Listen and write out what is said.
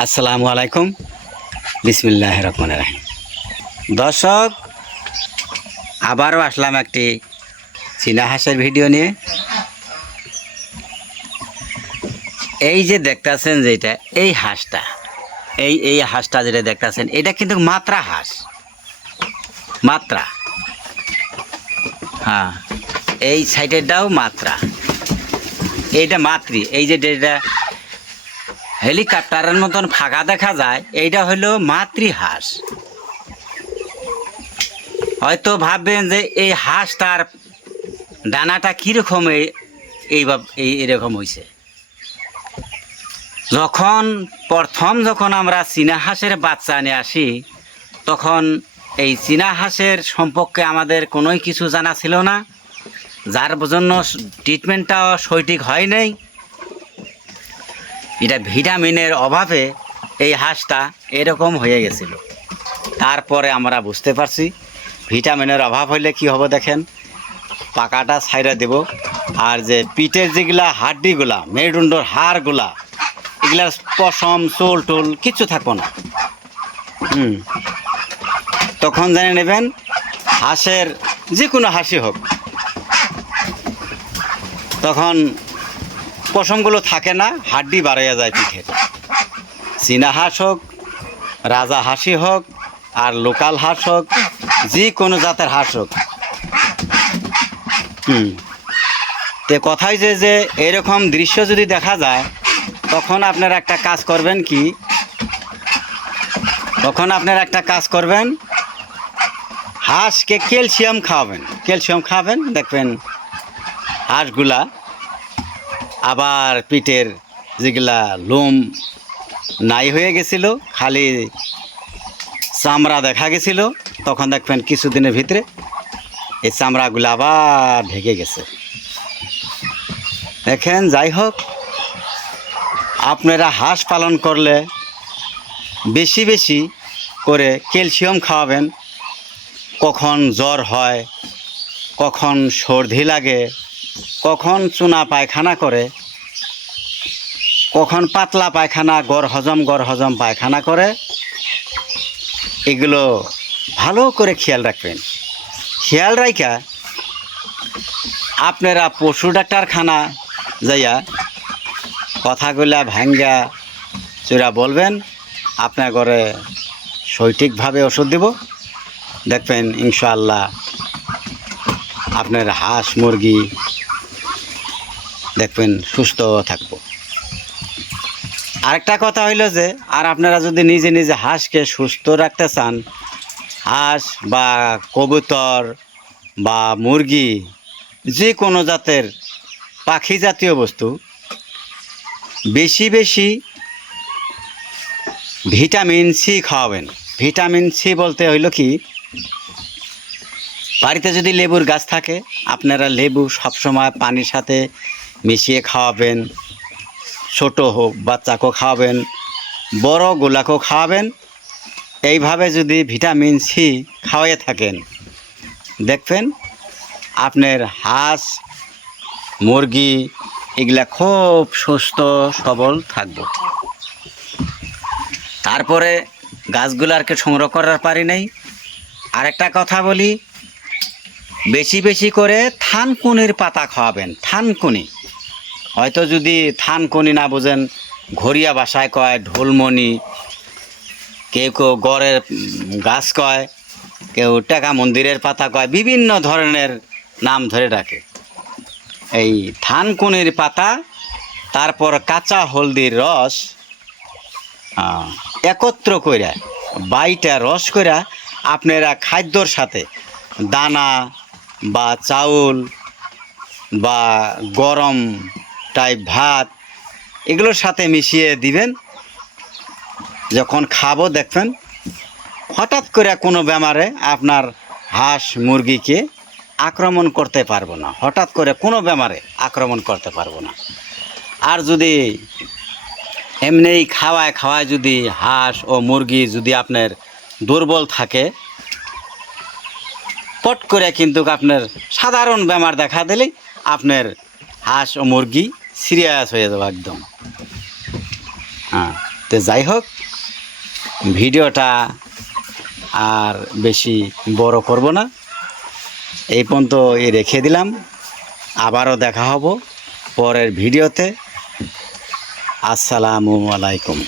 আসসালামু আলাইকুম, বিসমিল্লাহির রহমানির রহিম। দর্শক, আবারও আসলাম একটি চীনা হাঁসের ভিডিও নিয়ে। এই যে দেখতেছেন যেটা, এই হাঁসটা, এই হাঁসটা যেটা দেখতেছেন, এটা কিন্তু মাত্রা হাঁস, মাত্রা। হ্যাঁ, এই সাইডেরটাও মাত্রা, এইটা মাতৃ। এই যে যেটা হেলিকপ্টারের মতন ফাঁকা দেখা যায়, এইটা হলো মাতৃ হাঁস। হয়তো ভাববেন যে এই হাঁসটার ডানাটা কীরকম এইরকম হয়েছে। যখন আমরা চীনা হাঁসের বাচ্চা নিয়ে আসি, তখন এই চীনা হাঁসের সম্পর্কে আমাদের কোনোই কিছু জানা ছিল না, যার জন্য ট্রিটমেন্টটাও সঠিক হয় নাই। এটা ভিটামিনের অভাবে এই হাঁসটা এরকম হয়ে গেছিল। তারপরে আমরা বুঝতে পারছি ভিটামিনের অভাব হইলে কি হবে। দেখেন, পাকাটা ছাইরা দেব, আর যে পিঠের যেগুলা হাড্ডিগুলা, মেরুদণ্ডর হাড়গুলা, এগুলার পশম চোল টোল কিচ্ছু থাকবো না। তখন জেনে নেবেন হাঁসের, যে কোনো হাঁসই হোক, তখন পশমগুলো থাকে না, হাড্ডি বাড়াইয়া যায় পিঠের। চীনা হাঁস হোক, রাজা হাঁসই হোক, আর লোকাল হাঁস হোক, যে কোনো জাতের হাঁস হোক। তে কথাই যে এরকম দৃশ্য যদি দেখা যায়, তখন আপনারা একটা কাজ করবেন কি, হাঁসকে ক্যালসিয়াম খাওয়াবেন। দেখবেন হাঁসগুলা আবার পিঠের যেগুলা লোম নাই হয়ে গেছিল, খালি চামড়া দেখা গেছিল, তখন দেখবেন কিছুদিনের ভিতরে এই চামড়াগুলো আবার ঢেকে গেছে। দেখেন, যাই হোক, আপনারা হাঁস পালন করলে বেশি বেশি করে ক্যালসিয়াম খাওয়াবেন। কখন জ্বর হয়, কখন সর্দি লাগে, কখন চুনা পায়খানা করে, কখন পাতলা পায়খানা, গড় হজম পায়খানা করে, এগুলো ভালো করে খেয়াল রাখবেন। খেয়াল রাখা আপনারা পশু ডাক্তারখানা যাইয়া কথাগুলা ভাঙ্গা চূড়া বলবেন, আপনার ঘরে সঠিকভাবে ওষুধ দেব। দেখবেন ইনশাআল্লাহ আপনার হাঁস মুরগি দেখবেন সুস্থ থাকবো। আরেকটা কথা হইল যে, আর আপনারা যদি নিজে নিজে হাঁসকে সুস্থ রাখতে চান, হাঁস বা কবুতর বা মুরগি, যে কোনো জাতের পাখি জাতীয় বস্তু, বেশি বেশি ভিটামিন সি খাওয়াবেন। ভিটামিন সি বলতে হইল কি, বাড়িতে যদি লেবুর গাছ থাকে, আপনারা লেবু সবসময় পানির সাথে মিশিয়ে খাওয়াবেন। ছোট হোক বাচ্চাকেও খাওয়াবেন, বড় গোলাকেও খাওয়াবেন। এইভাবে যদি ভিটামিন সি খাওয়াইয়ে থাকেন, দেখবেন আপনার হাঁস মুরগি এগুলা খুব সুস্থ সবল থাকবে। তারপরে গাছগুলারকে সংগ্রহ করার পারি নাই। আরেকটা কথা বলি, বেশি বেশি করে থানকুনির পাতা খাওয়াবেন। থানকুনি, হয়তো যদি থানকুনি না বোঝেন, ঘরিয়া ভাষায় কয় ঢোলমণি, কেউ কেউ গড়ের গাছ কয়, কেউ টেকা মন্দিরের পাতা কয়, বিভিন্ন ধরনের নাম ধরে ডাকে। এই থানকুনির পাতা, তারপর কাঁচা হলদির রস একত্র কইরা, বাইটা রস কইরা আপনারা খাদ্যর সাথে দানা বা চাউল বা গরম টাইপ ভাত, এগুলোর সাথে মিশিয়ে দিবেন। যখন খাবো, দেখবেন হঠাৎ করে কোনো বেমারে আপনার হাঁস মুরগিকে আক্রমণ করতে পারবো না, হঠাৎ করে কোনো বেমারে আক্রমণ করতে পারবো না। আর যদি এমনি খাওয়ায় যদি হাঁস ও মুরগি যদি আপনার দুর্বল থাকে, পট করে কিন্তু আপনার সাধারণ বেমার দেখা দিলেই আপনার হাঁস ও মুরগি সিরিয়াস হয়ে যাবে একদম। তো যাই হোক, ভিডিওটা আর বেশি বড় করব না, এই পর্যন্ত রেখে দিলাম। আবারও দেখা হব পরের ভিডিওতে। আসসালামু আলাইকুম।